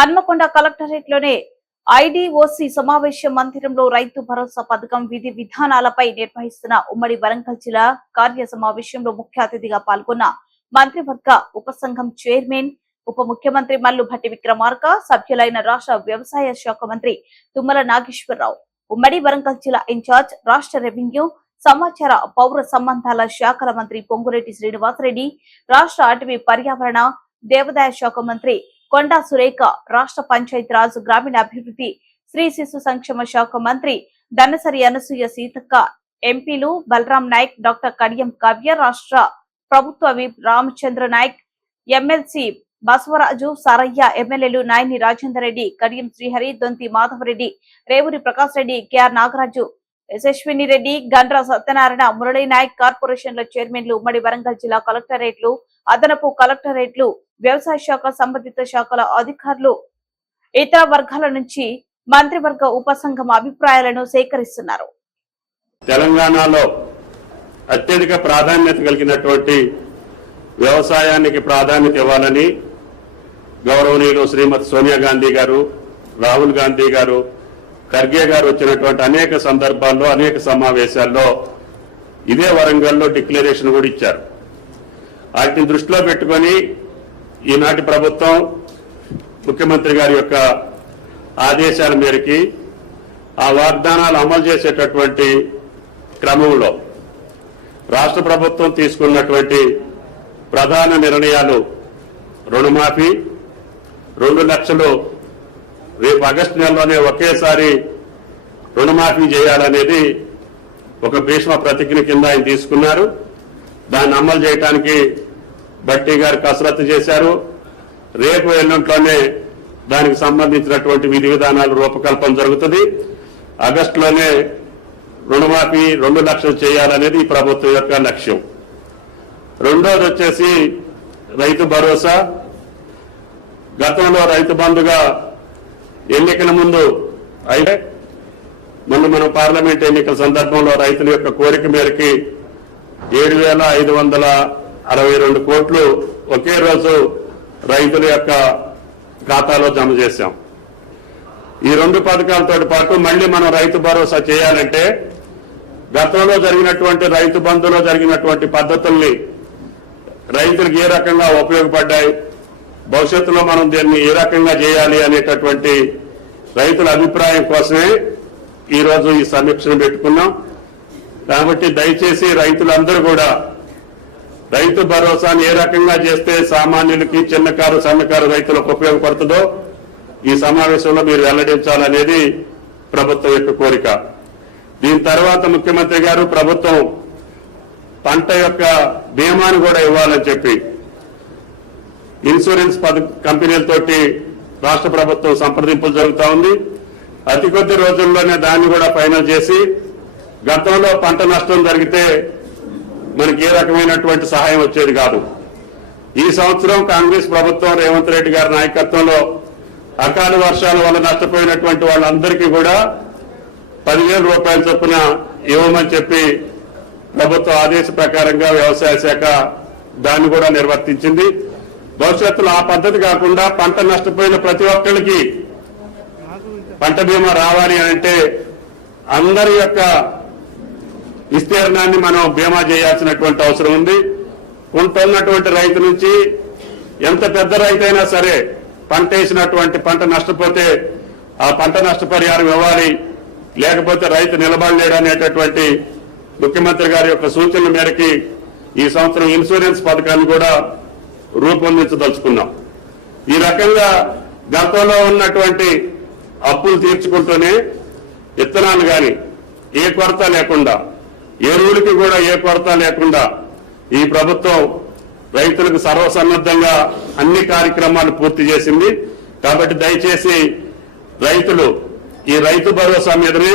Hanamkonda collectorate లోనే IDOC సమావేశ మందిరంలో రైతు భరోసా పథకం విధి విధానాలపై నిర్వహిస్తున్న ఉమ్మడి వరంగల్ జిల్లా కార్య సమావేశంలో ముఖ్య అతిథిగా పాల్గొన్న మంత్రివర్గ ఉపసంఘం చైర్మన్ ఉప ముఖ్యమంత్రి మల్లుభట్టి విక్రమార్క, సభ్యులైన రాష్ట్ర వ్యవసాయ శాఖ మంత్రి తుమ్మల నాగేశ్వరరావు, ఉమ్మడి వరంగల్ జిల్లా ఇన్ఛార్జ్ రాష్ట్ర రెవెన్యూ సమాచార పౌర సంబంధాల శాఖల మంత్రి పొంగురెడ్డి శ్రీనివాసరెడ్డి, రాష్ట్ర అటవీ పర్యావరణ దేవాదాయ శాఖ మంత్రి కొండా సురేఖ, రాష్ట్ర పంచాయతీరాజ్ గ్రామీణాభివృద్ధి స్త్రీ శిశు సంక్షేమ శాఖ మంత్రి దనసరి అనసూయ సీతక్క, ఎంపీలు బలరాం నాయక్, డాక్టర్ కడియం కావ్య, రాష్ట్ర ప్రభుత్వ విప్ రామచంద్ర నాయక్, ఎమ్మెల్సీ బసవరాజు సారయ్య, ఎమ్మెల్యేలు నాయని రాజేందర్ రెడ్డి, కడియం శ్రీహరి, దొంతి మాధవరెడ్డి, రేవూరి ప్రకాష్ రెడ్డి, కెఆర్ నాగరాజు, యశస్విని రెడ్డి, గండ్ర సత్యనారాయణ, మురళీ నాయక్, కార్పొరేషన్ల చైర్మన్లు, ఉమ్మడి వరంగల్ జిల్లా కలెక్టరేట్లు, అదనపు కలెక్టరేట్లు, వ్యవసాయ శాఖ సంబంధిత శాఖల అధికారులు, ఇతర వర్గాల నుంచి మంత్రివర్గ ఉపసంఘం అభిప్రాయాలను సేకరిస్తున్నారు. తెలంగాణలో అత్యధిక ప్రాధాన్యత కలిగినటువంటి వ్యవసాయానికి ప్రాధాన్యత ఇవ్వాలని గౌరవనీయులు శ్రీమతి సోనియా గాంధీ గారు, రాహుల్ గాంధీ గారు, ఖర్గే గారు వచ్చినటువంటి అనేక సందర్భాల్లో అనేక సమావేశాల్లో ఇదే వరంగల్లో డిక్లరేషన్ కూడా ఇచ్చారు. వాటిని దృష్టిలో పెట్టుకొని ఈనాటి ప్రభుత్వం ముఖ్యమంత్రి గారి యొక్క ఆదేశాల మేరకి ఆ వాగ్దానాలు అమలు చేసేటటువంటి క్రమంలో రాష్ట్ర ప్రభుత్వం తీసుకున్నటువంటి ప్రధాన నిర్ణయాలు రుణమాఫీ, 2 లక్షలు రేపు ఆగస్టు నెలలోనే ఒకేసారి రుణమాఫీ చేయాలనేది ఒక భీష్మ ప్రతిజ్ఞ కింద ఆయన తీసుకున్నారు. దాన్ని అమలు చేయడానికి భట్టి గారు కసరత్తు చేశారు. రేపు ఎల్లుంట్లోనే దానికి సంబంధించినటువంటి విధి విధానాలు రూపకల్పన జరుగుతుంది. ఆగస్టులోనే రుణమాఫీ 2 లక్షలు చేయాలనేది ఈ ప్రభుత్వం యొక్క లక్ష్యం. రెండోది వచ్చేసి రైతు భరోసా. గతంలో రైతు బంధుగా ఎన్నికల ముందు అయితే మనం పార్లమెంట్ ఎన్నికల సందర్భంలో రైతుల యొక్క కోరిక మేరకి 7,562 కోట్లు ఒకే రోజు రైతుల యొక్క ఖాతాలో జమ చేశాం. ఈ 2 పథకాలతో పాటు మళ్లీ మనం రైతు భరోసా చేయాలంటే గతంలో జరిగినటువంటి రైతు బంధులో జరిగినటువంటి పద్ధతుల్ని రైతులకు ఏ రకంగా ఉపయోగపడ్డాయి, భవిష్యత్తులో మనం దీన్ని ఏ రకంగా చేయాలి అనేటటువంటి రైతుల అభిప్రాయం కోసమే ఈరోజు ఈ సమీక్షను పెట్టుకున్నాం. కాబట్టి దయచేసి రైతులందరూ కూడా రైతు భరోసాను ఏ రకంగా చేస్తే సామాన్యులకి, చిన్నకారు సన్నకారు రైతులకు ఉపయోగపడుతుందో ఈ సమావేశంలో మీరు వెల్లడించాలనేది ప్రభుత్వం యొక్క కోరిక. దీని తర్వాత ముఖ్యమంత్రి గారు ప్రభుత్వం పంట యొక్క బీమాను కూడా ఇవ్వాలని చెప్పి ఇన్సూరెన్స్ కంపెనీలతోటి రాష్ట్ర ప్రభుత్వం సంప్రదింపులు జరుగుతూ ఉంది. అతి కొద్ది రోజుల్లోనే దాన్ని కూడా ఫైనల్ చేసి గతంలో పంట నష్టం జరిగితే మనకి ఏ రకమైనటువంటి సహాయం వచ్చేది కాదు. ఈ సంవత్సరం కాంగ్రెస్ ప్రభుత్వం రేవంత్ రెడ్డి గారి నాయకత్వంలో అకాల వర్షాల వల్ల నష్టపోయినటువంటి వాళ్ళందరికీ కూడా 10,000 రూపాయల చొప్పున ఇవ్వమని చెప్పి ప్రభుత్వ ఆదేశ ప్రకారంగా వ్యవసాయ శాఖ దాన్ని కూడా నిర్వర్తించింది. భవిష్యత్తులో ఆ పద్ధతి కాకుండా పంట నష్టపోయిన ప్రతి ఒక్కరికి పంట బీమా రావాలి అంటే అందరి యొక్క విస్తీర్ణాన్ని మనం బీమా చేయాల్సినటువంటి అవసరం ఉంది. ఉంటున్నటువంటి రైతు నుంచి ఎంత పెద్ద రైతైనా సరే పంట వేసినటువంటి పంట నష్టపోతే ఆ పంట నష్టపరిహారం ఇవ్వాలి, లేకపోతే రైతు నిలబడలేడు అనేటటువంటి ముఖ్యమంత్రి గారి యొక్క సూచనల మేరకి ఈ సంవత్సరం ఇన్సూరెన్స్ పథకాన్ని కూడా రూపొందించదలుచుకున్నాం. ఈ రకంగా గతంలో ఉన్నటువంటి అప్పులు తీర్చుకుంటూనే విత్తనాలు కానీ ఏ కొరత లేకుండా, ఎరువులకి కూడా ఏ కొరత లేకుండా ఈ ప్రభుత్వం రైతులకు సర్వసన్నద్ధంగా అన్ని కార్యక్రమాలు పూర్తి చేసింది. కాబట్టి దయచేసి రైతులు ఈ రైతు భరోసా మీదనే